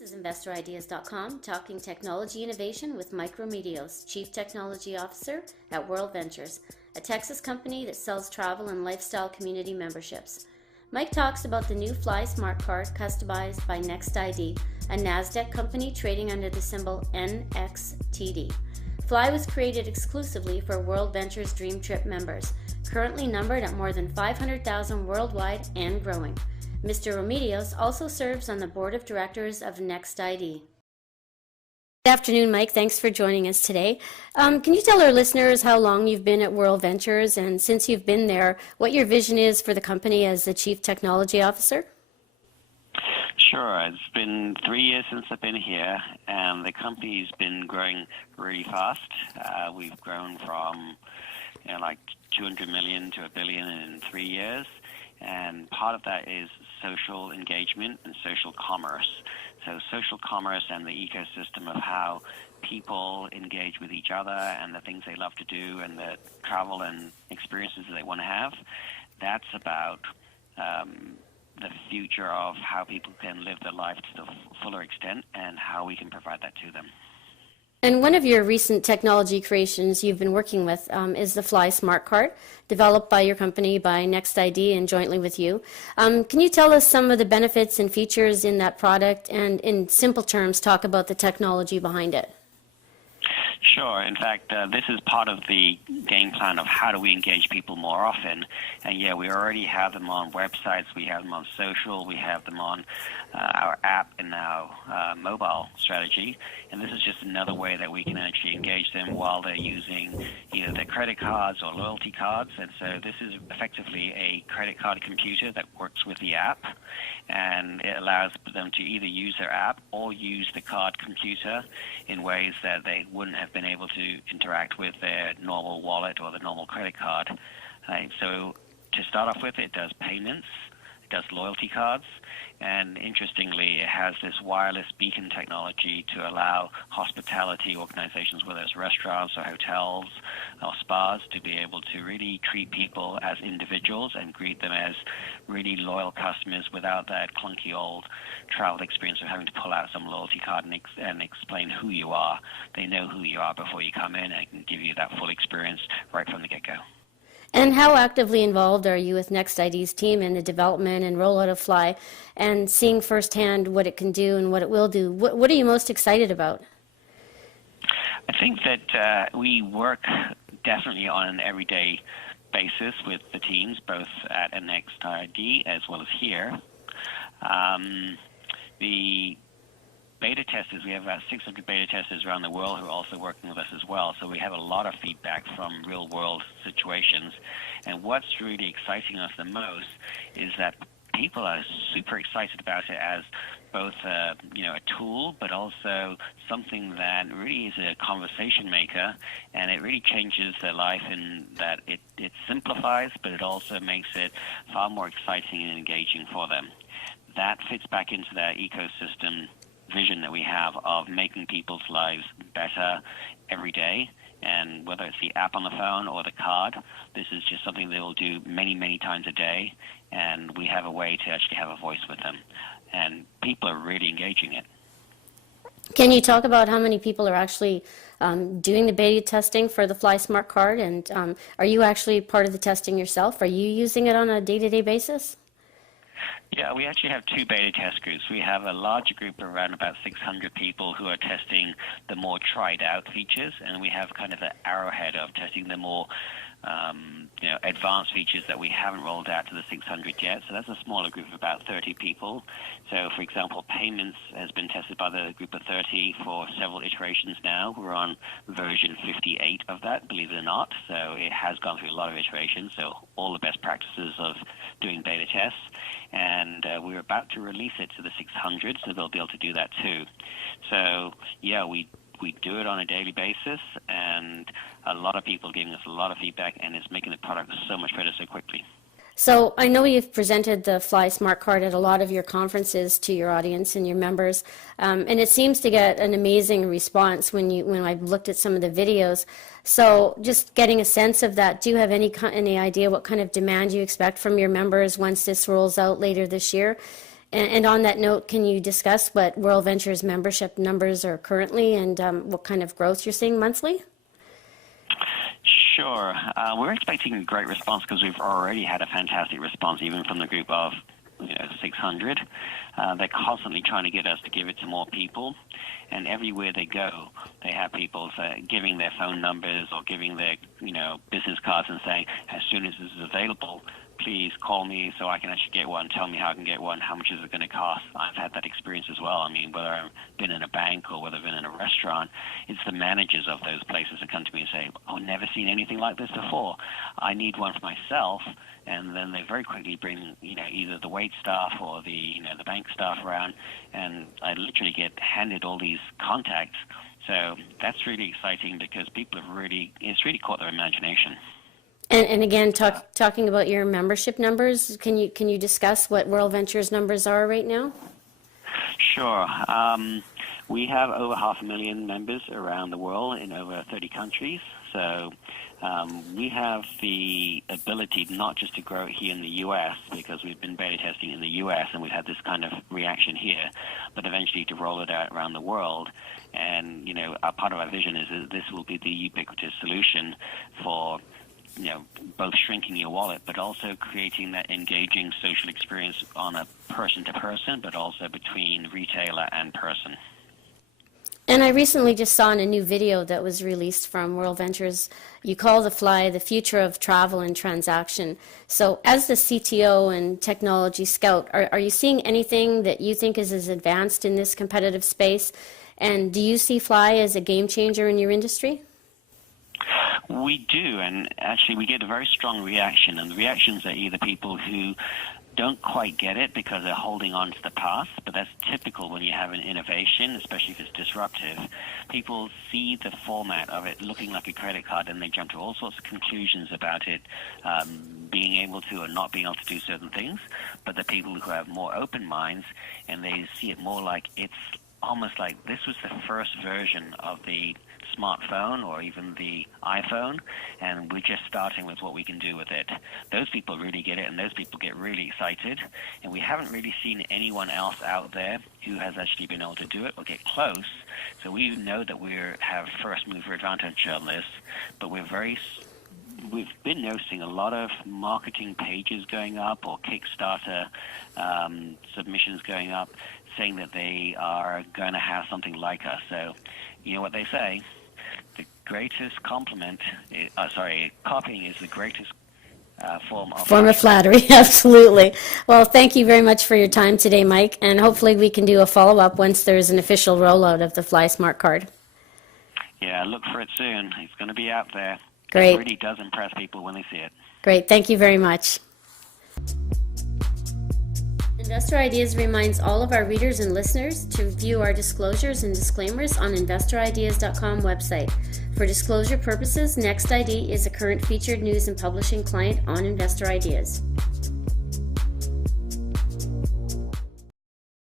This is InvestorIdeas.com, talking technology innovation with Mike Remedios, Chief Technology Officer at WorldVentures, a Texas company that sells travel and lifestyle community memberships. Mike talks about the new Flye smart card customized by NXTD, a NASDAQ company trading under the symbol NXTD. Flye was created exclusively for WorldVentures Dream Trip members, currently numbered at more than 500,000 worldwide and growing. Mr. Remedios also serves on the board of directors of NXTD. Good afternoon, Mike. Thanks for joining us today. Can you tell our listeners how long you've been at WorldVentures, and since you've been there, what your vision is for the company as the Chief Technology Officer? Sure. It's been 3 years since I've been here, and the company's been growing really fast. We've grown from like 200 million to $1 billion in 3 years. And part of that is social engagement and social commerce. So social commerce and the ecosystem of how people engage with each other and the things they love to do and the travel and experiences that they want to have, that's about the future of how people can live their life to the fuller extent and how we can provide that to them. And one of your recent technology creations you've been working with is the Flye Smart Card, developed by your company, by NXTD, and jointly with you. Can you tell us some of the benefits and features in that product, and in simple terms, talk about the technology behind it? Sure. In fact, this is part of the game plan of how do we engage people more often. And yeah, we already have them on websites, we have them on social, we have them on our app and our mobile strategy. And this is just another way that we can actually engage them while they're using either their credit cards or loyalty cards. And so this is effectively a credit card computer that works with the app. And it allows them to either use their app or use the card computer in ways that they wouldn't have been able to interact with their normal wallet or the normal credit card. So to start off with, it does payments, it does loyalty cards, and interestingly, it has this wireless beacon technology to allow hospitality organizations, whether it's restaurants or hotels or spas, to be able to really treat people as individuals and greet them as really loyal customers without that clunky old travel experience of having to pull out some loyalty card and explain who you are. They know who you are before you come in and can give you that full experience right from the get-go. And how actively involved are you with NXTD's team in the development and rollout of Flye, and seeing firsthand what it can do and what it will do? What are you most excited about? I think that we work definitely on an everyday basis with the teams, both at NXTD as well as here. The beta testers, we have about 600 beta testers around the world who are also working with us as well. So we have a lot of feedback from real world situations. And what's really exciting us the most is that people are super excited about it as both a tool, but also something that really is a conversation maker, and it really changes their life in that it simplifies, but it also makes it far more exciting and engaging for them. That fits back into their ecosystem vision that we have of making people's lives better every day. And whether it's the app on the phone or the card, this is just something they will do many, many times a day. And we have a way to actually have a voice with them. And people are really engaging it. Can you talk about how many people are actually doing the beta testing for the Flye Smart Card? And are you actually part of the testing yourself? Are you using it on a day-to-day basis? Yeah, we actually have two beta test groups. We have a larger group of around about 600 people who are testing the more tried-out features, and we have kind of the arrowhead of testing the more advanced features that we haven't rolled out to the 600 yet. So that's a smaller group of about 30 people. So, for example, payments has been tested by the group of 30 for several iterations now. We're on version 58 of that, believe it or not. So it has gone through a lot of iterations. So all the best practices of doing beta tests. And we're about to release it to the 600, so they'll be able to do that too. So, yeah, we do it on a daily basis, and a lot of people are giving us a lot of feedback, and it's making the product so much better so quickly. So I know you've presented the Flye Smart Card at a lot of your conferences to your audience and your members, and it seems to get an amazing response when I've looked at some of the videos. So just getting a sense of that, do you have any idea what kind of demand you expect from your members once this rolls out later this year? And on that note, can you discuss what WorldVentures membership numbers are currently and what kind of growth you're seeing monthly? Sure. We're expecting a great response because we've already had a fantastic response, even from the group of 600. They're constantly trying to get us to give it to more people, and everywhere they go, they have people giving their phone numbers or giving their business cards and saying, as soon as this is available, please call me so I can actually get one. Tell me how I can get one. How much is it going to cost? I've had that experience as well. I mean, whether I've been in a bank or whether I've been in a restaurant, it's the managers of those places that come to me and say, oh, never seen anything like this before. I need one for myself. And then they very quickly bring, either the wait staff or the bank staff around, and I literally get handed all these contacts. So that's really exciting because people have it's really caught their imagination. And again, talking about your membership numbers, can you discuss what WorldVentures numbers are right now? Sure. We have over 500,000 members around the world in over 30 countries. So we have the ability not just to grow here in the U.S. because we've been beta testing in the U.S. and we've had this kind of reaction here, but eventually to roll it out around the world. And, part of our vision is that this will be the ubiquitous solution for both shrinking your wallet, but also creating that engaging social experience on a person-to-person, but also between retailer and person. And I recently just saw in a new video that was released from WorldVentures, you call the Flye the future of travel and transaction. So as the CTO and technology scout, are you seeing anything that you think is as advanced in this competitive space? And do you see Flye as a game changer in your industry? We do, and actually we get a very strong reaction, and the reactions are either people who don't quite get it because they're holding on to the past, but that's typical when you have an innovation, especially if it's disruptive. People see the format of it looking like a credit card and they jump to all sorts of conclusions about it being able to or not being able to do certain things, but the people who have more open minds and they see it more like it's almost like this was the first version of the smartphone or even the iPhone, and we're just starting with what we can do with it. Those people really get it, and those people get really excited, and we haven't really seen anyone else out there who has actually been able to do it or get close. So we know that we have first mover advantage on this, but we've been noticing a lot of marketing pages going up or Kickstarter submissions going up saying that they are going to have something like us. So you know what they say, the greatest compliment, copying is the greatest form of flattery. Absolutely. Well, thank you very much for your time today, Mike, and hopefully we can do a follow-up once there's an official rollout of the Flye Smart Card. Yeah, look for it soon. It's going to be out there. Great. It really does impress people when they see it. Great. Thank you very much. Investor Ideas reminds all of our readers and listeners to view our disclosures and disclaimers on investorideas.com website. For disclosure purposes, NXTD is a current featured news and publishing client on Investor Ideas.